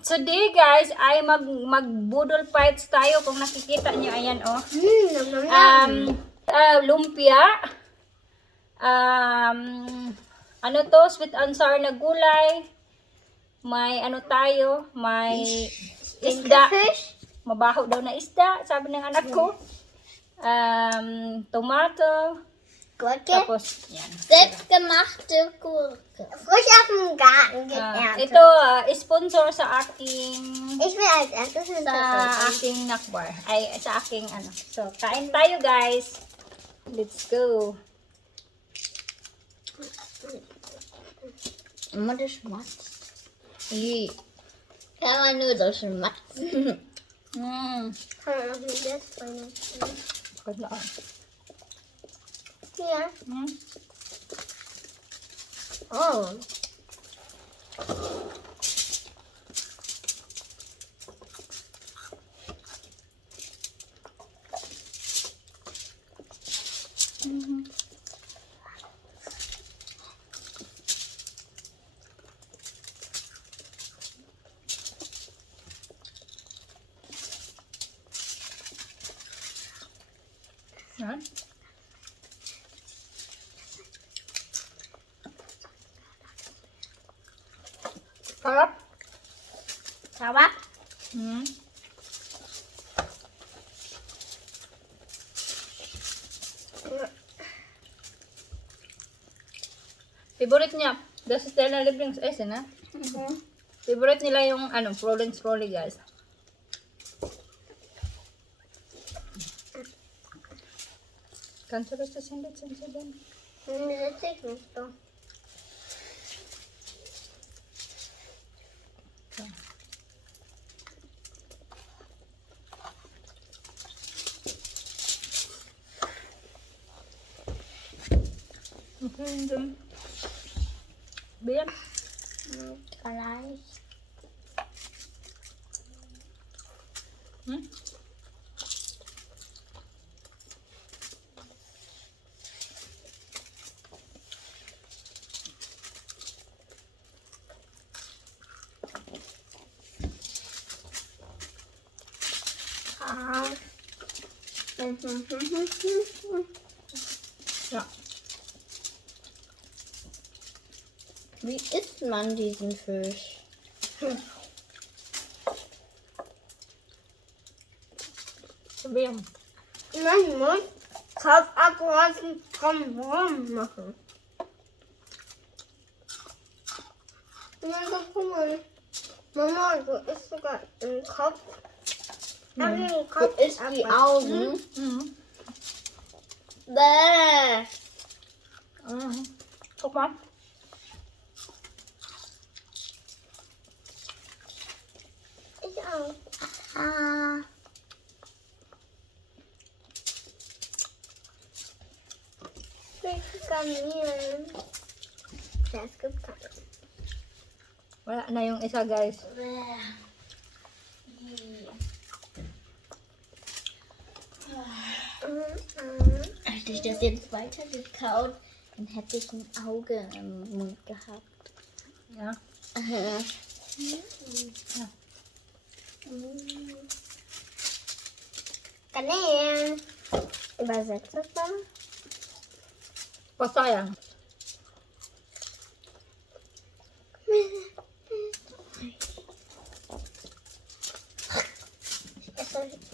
Today guys ay mag-boodle fights tayo. Kung nakikita niyo, ayan oh. Lumpia. Ano to? Sweet and sour na gulay. May ano tayo? May isda. Mabaho daw na isda, sabi ng anak ko. Tomato. Gurke. Tapos, yan. Selbstgemachte Gurke. Frisch aus dem Garten geerntet. Ito, sponsor sa aking... Ich will als erstes sa aking nakbar. Ay, sa aking ano. So, kain tayo guys. Let's go. Immer das schmatzt. Kann man nur das schmatzen. Kann man auch nicht das Paglaan. Ja. Oh. Yan. Sarap. Sarap? Favorite niya. Das ist deine Lieblingsessen, ne? Favorite nila yung ano, Frozen Rolly, guys. Kannst du das hinsetzen? Das ich nicht so. Okay, Biar. Gleich. Ja. Wie isst man diesen Fisch? Probieren. Man muss Kopf abreißen, vom Wurm machen. Ja, guck mal. Mama, du isst sogar den Kopf. Den Kopf Du isst die Augen. Bäh. Guck mal. Ich auch. Ich garnieren. Das gibt keinen. Wala na yung isa, guys. Hätte ich das jetzt weiter gekaut, dann hätte ich ein Auge im Mund gehabt. Ja. Garnieren. Übersetzt das mal. Pasayang.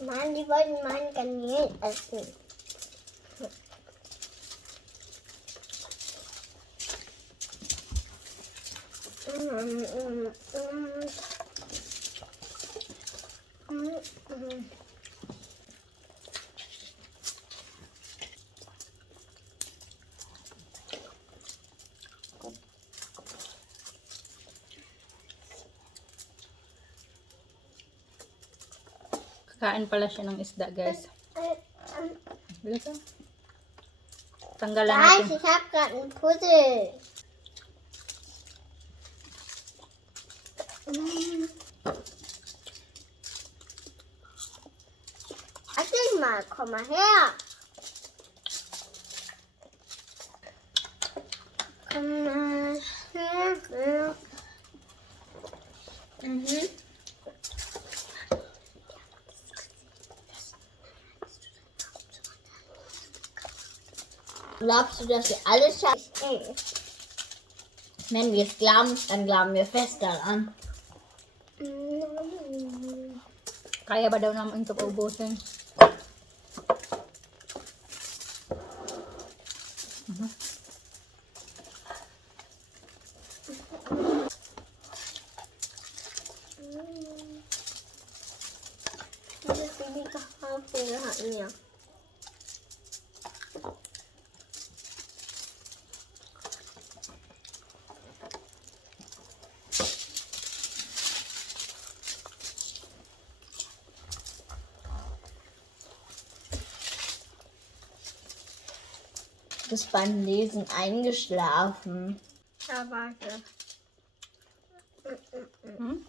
Mann, die wollten meinen Garnelen essen. Kain pala siya ng isda, guys. Bilito. Tanggalan Guys, natin. ich hab grad einen Puzzle. Erzähl mal, komm mal her. Komm mal her. Mhm. Glaubst du, dass wir alles schaffen? Wenn wir es glauben, dann glauben wir fest daran. Kaya ba daw naman ito paubusin? Dieses Baby Kaffee hatten wir. Du bist beim Lesen eingeschlafen. Ja, warte. Hm?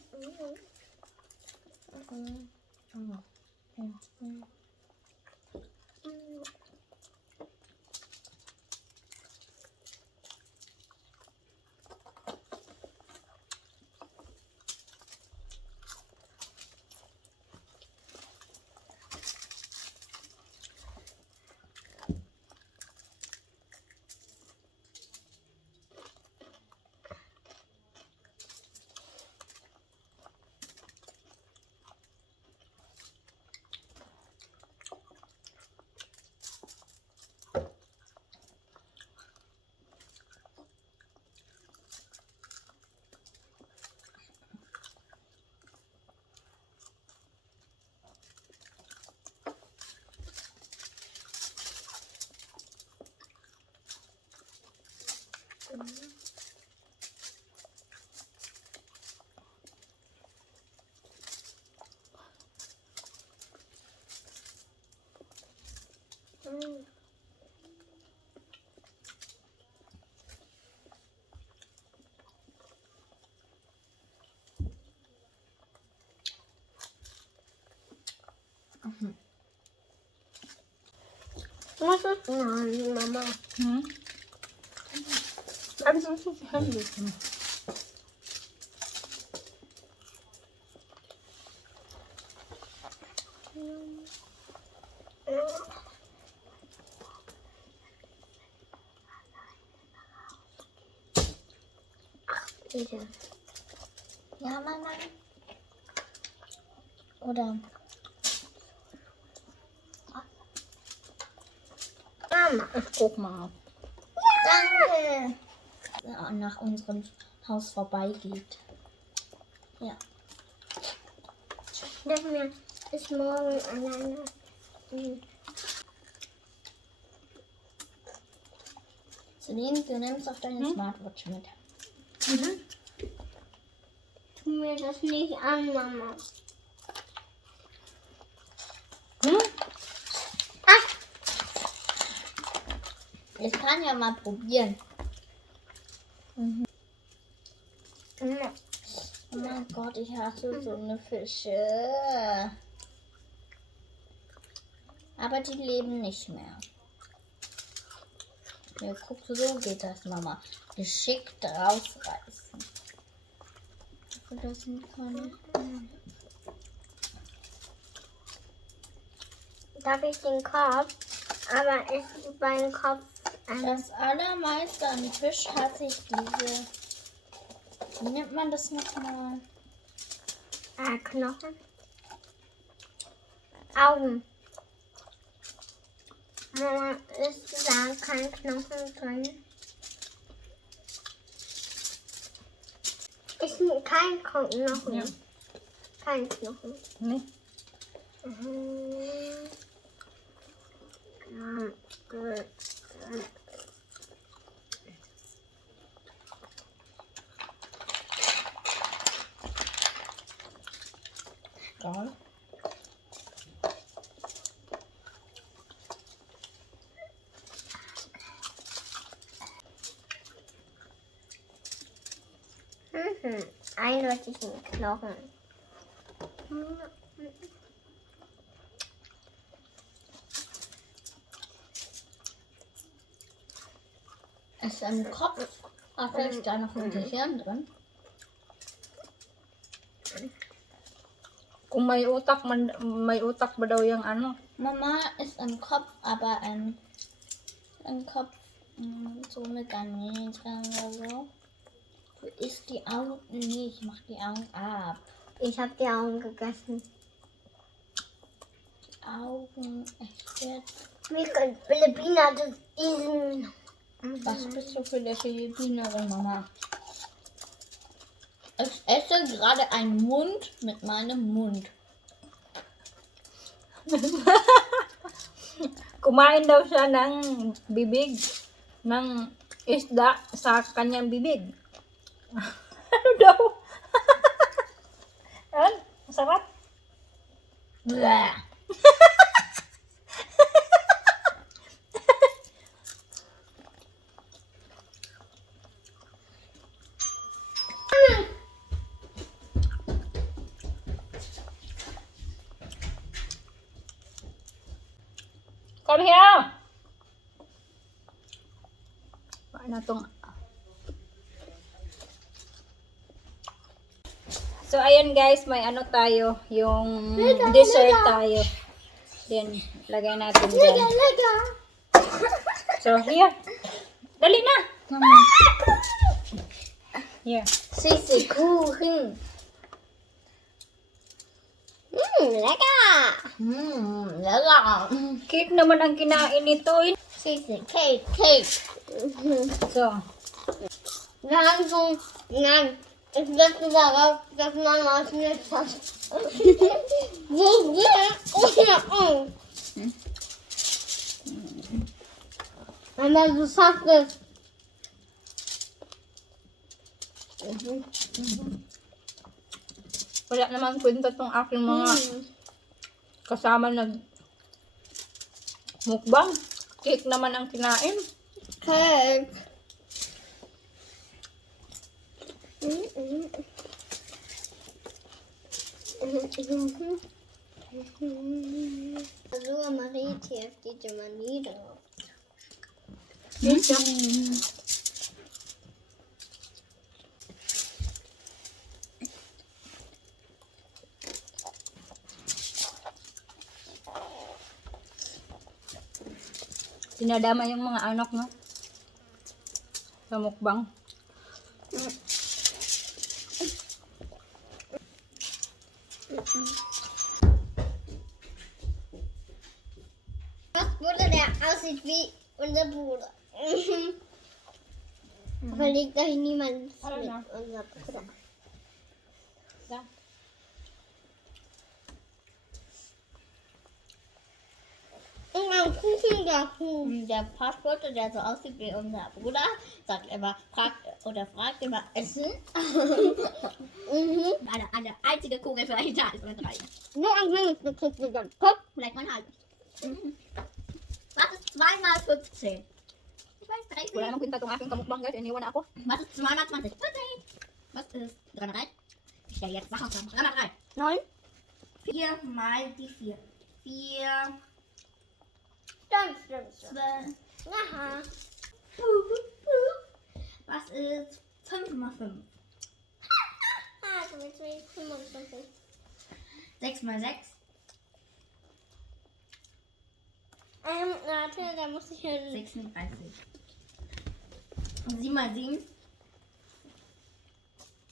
Was ist? Nein, Mama. Hm? Also, was ist Handy? Bitte. Ja, Mama. Oder? Mama. Guck mal. Danke. Ja, nach unserem Haus vorbeigeht. Ja. Dürfen wir bis morgen alleine. Celine, du nimmst auch deine Smartwatch mit. Tu mir das nicht an, Mama. Hm? Ich kann ja mal probieren. Mama. Oh mein Gott, ich hasse so eine Fische. Aber die leben nicht mehr. Ja, guck, so geht das, Mama. Geschickt rausreißen. Das sind keine. Darf ich den Kopf? Aber ist beim Kopf Das allermeiste an Fisch hasse ich diese. Wie nennt man das nochmal? Knochen? Augen. Mama, ist da kein Knochen drin? Ist kein Knochen. Ja. Kein Knochen. Nee. Geil. Eindeutig ein Knochen. Ist im Kopf. Ach, vielleicht ist da noch ein Gehirn drin. Kung may utak, may utak ba daw yung ano? Mama ist im Kopf, aber im Kopf so mit Garnelen dran oder so. Du isst die Augen nicht, mach die Augen ab. Ich habe die Augen gegessen. Die Augen, echt jetzt. Wie können Philippiner das essen? Was bist du für eine Philippinerin, Mama? Ich esse gerade einen Mund mit meinem Mund. Kumain daw siya ng bibig, ng isda sa kanyang bibig. Ano daw? Ano? Masarap? Blah. Come here! Paano tong... So, ayan guys, may ano tayo, yung dessert tayo. Then, lagay natin dyan. So, here. Dali na! Here. Süße Kuchen. Lecker. Lecker. Cake naman ang kinain nito. Süße Cake. So, Nein, ich möchte darauf, dass Mama es nicht hat. Mama, du schaffst es. wala namang kwenta tong aking mga kasama nag mukbang. Cake naman ang kinain. Cake. Also Marie TF die Manide. Sinadama yung mga anak, no? Sa mukbang. Was Bruder, der aussieht wie unser Bruder. Aber liegt euch niemand mit unser Bruder. Ja. Und ein Kuchen dazu. Der Postbote, der so aussieht wie unser Bruder, sagt immer, fragt immer Essen. Eine einzige Kugel vielleicht da ist oder 3. Nur ein wenig gekriegt wie dann. Guck. Vielleicht mal ein halbes. Was ist 2 mal 15? Ich weiß, 30. Wala namang kwenta tong aking kamukbang, guys. Iniwan na ako. Was ist 2 mal 20? 20. Was ist 303? Ich stelle jetzt Sachen zusammen. 303. 9. 4 mal die 4. 4, Stimmt. 12. Aha. Was ist 5 mal 5? Ah, du willst 55. 6 mal 6? Warte, da muss ich hin. 36. Und 7 mal 7?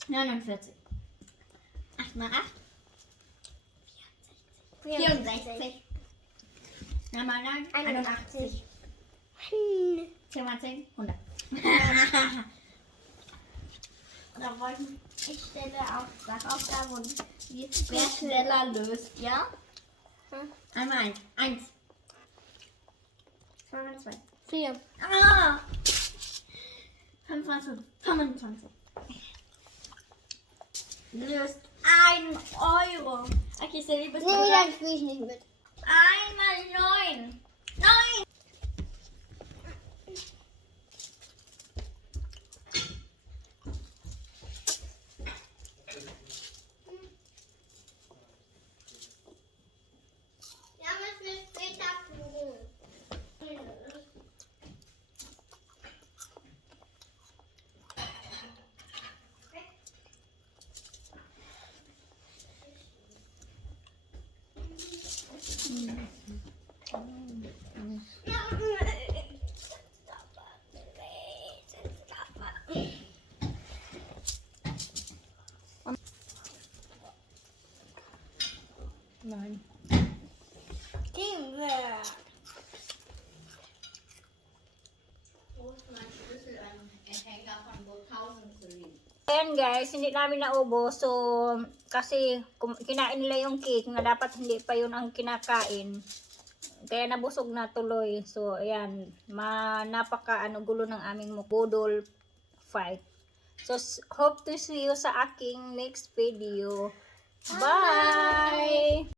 49. 8 mal 8? 64. 9 mal 9? 81. 10 mal 10? 100. Da wollten ich stelle auch Sachaufgaben und wer schneller löst, ja? Einmal 1. 1. 2 mal 2. 4. Ah! 5 mal 5. 25. Löst 1 Euro. Okay, Silvi, bist du Nee, bereit? dann spiele ich nicht mit. 1 mal 9. 9! Ja, müssen wir später probieren. Yan. Teamwork. Ayan guys, hindi namin naubos. So, kasi kinain nila yung cake na dapat hindi pa yun ang kinakain. Kaya nabusog na tuloy. So, ayan. Napaka gulo ng aming Boodle fight. So, hope to see you sa aking next video. Bye!